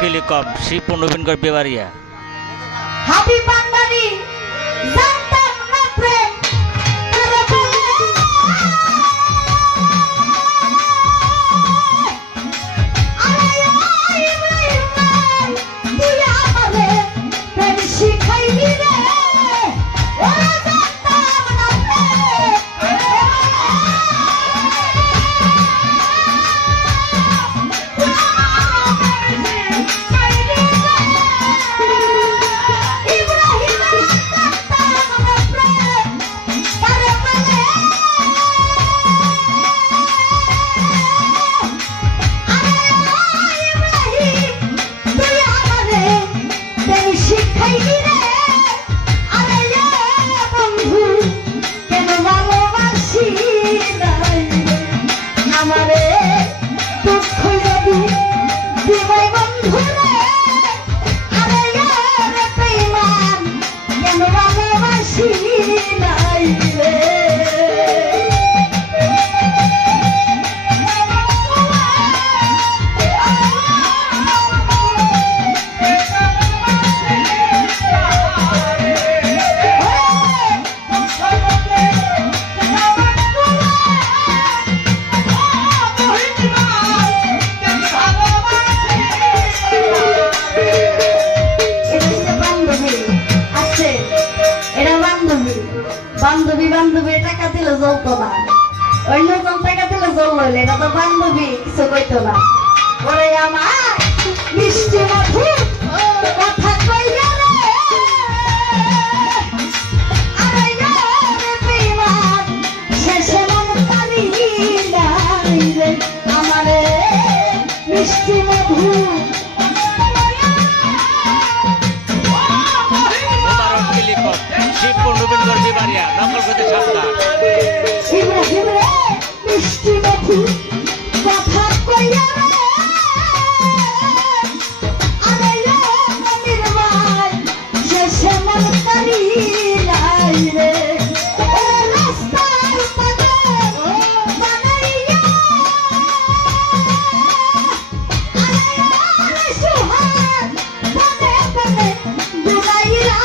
Telecom Shibpur Nabinagar বেবারিয়া। হাবি বান্দারি জানতাম না প্রেম করে বলে আরে ইব্রাহিম তুই আমারে প্রেম শিখাইলি রে ওরে জানতাম না বান্ধবী বান্ধবী টাকা দিলে জ্বলতো না, অন্যজন টাকা দিলে জ্বললো, এটা তো বান্ধবী কিছু কইতো না। ওরে আমার মিষ্টি মধু কথা কইয়া রে আরে রে বেঈমান শেষে মন পানি নাই রে আমারে মিষ্টি মধু শিবপুর নবীনগর বেবারিয়া নকল করতে সাবধান। ইব্রাহিম রে মিষ্টি মধু কথা কইয়া রে আরে নবীর ভাই শেষে মন করি নাই রে ও রাস্তার পাগল বানাইয়া আরে সুহাগ বনে বনে ঘুমাইয়া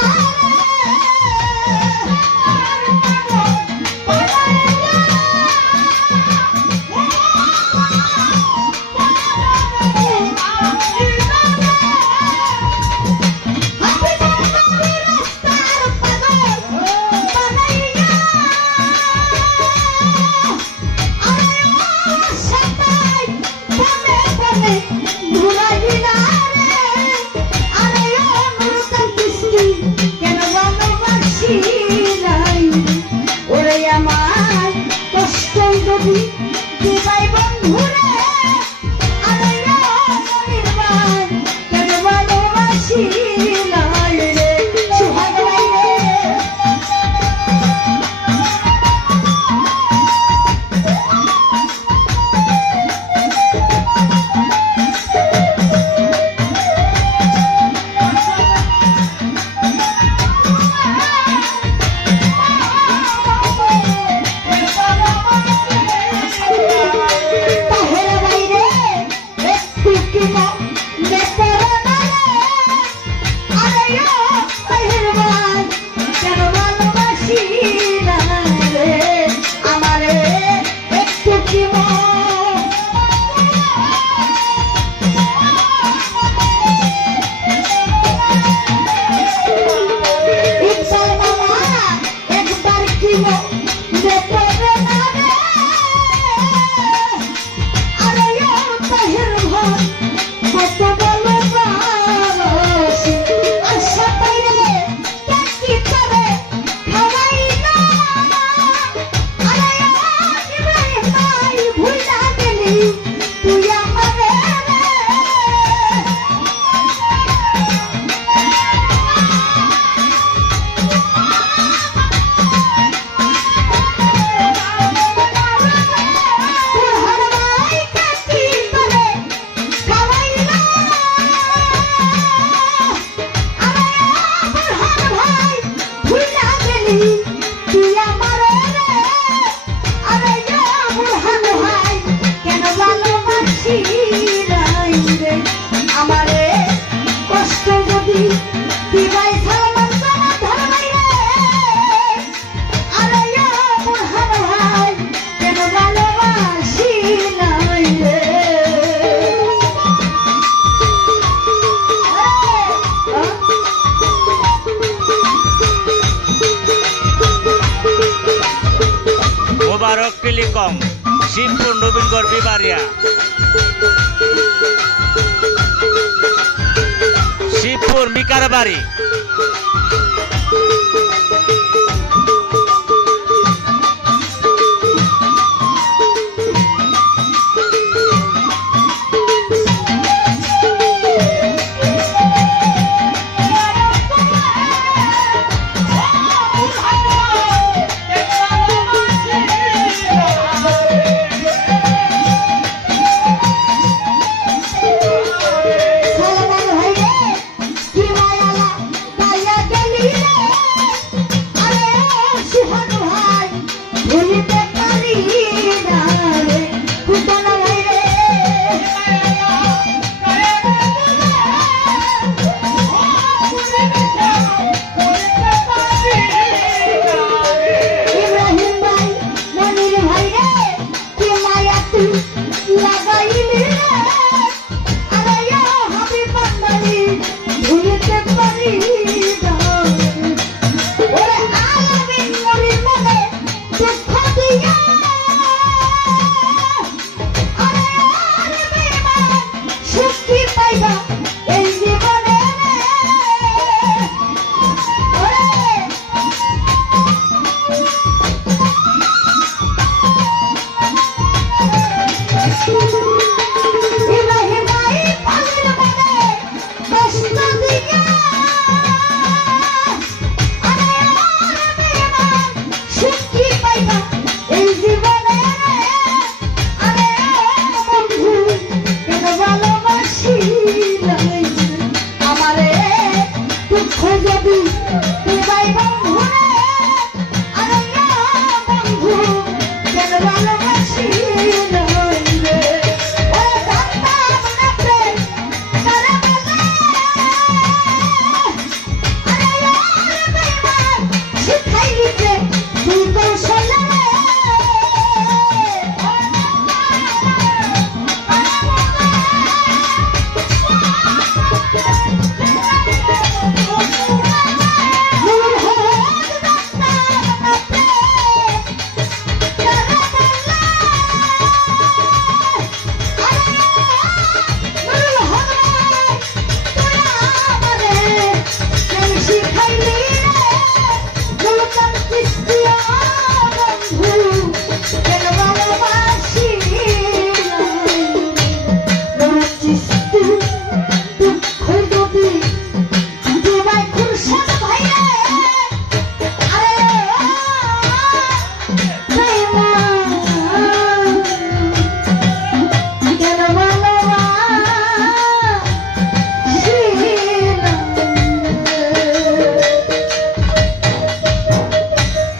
গড় বিবারিয়া শিবপুর মিকার বাড়ি